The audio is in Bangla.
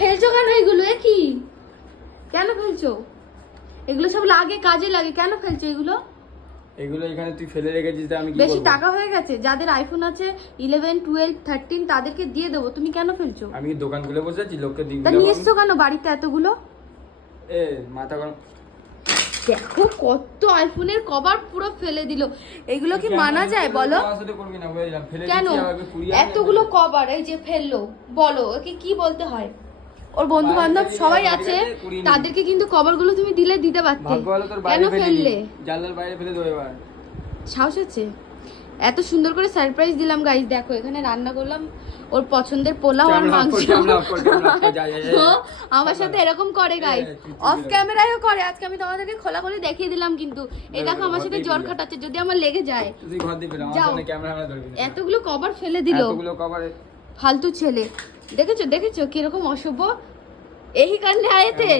ফেলছো কেন এগুলো? এ কি কেন ফেলছো এগুলো? সব লাগে, কাজে লাগে, কেন ফেলছো এগুলো? এগুলো এখানে তুই ফেলে রেখেছিস, আমি কি বেশি করব? টাকা হয়ে গেছে, যাদের আইফোন আছে 11, 12, 13 তাদেরকে দিয়ে দেবো, তুমি কেন ফেলছো? আমি কি দোকান খুলে বসে আছি লোককে দিই? তা নিয়ে এসছো কেন বাড়িতে এতগুলো? এ মাথা গরম। দেখো কত আইফোনের কভার পুরো ফেলে দিল। এগুলো কি মানা যায় বলো? কেন এতগুলো কভার এই যে ফেললো, বলো একে কি বলতে হয়? ওর বন্ধু বান্ধব সবাই আছে, তাদেরকে কিন্তু কভার গুলো তুমি দিলে দিতে পারতে, কেন ফেললে? জানলার বাইরে ফেলে দেবো এবার। সাহস আছে? এত সুন্দর করে সারপ্রাইজ দিলাম গাইস, দেখো এখানে রান্না করলাম ওর পছন্দের পোলাও আর মাংস। তো আমার সাথে এরকম করে গাইস, অফ ক্যামেরায়ও করে। আজকে আমি তোমাদেরকে খোলাখুলি দেখিয়ে দিলাম, কিন্তু এই দেখো আমার সাথে জ্বর খাটাচ্ছে, যদি আমার লেগে যায়। যাও, এতগুলো কভার ফেলে দিল, ফালতু ছেলে। দেখেছো দেখেছো কিরকম অশুভ, এই কারণে আয়েতে।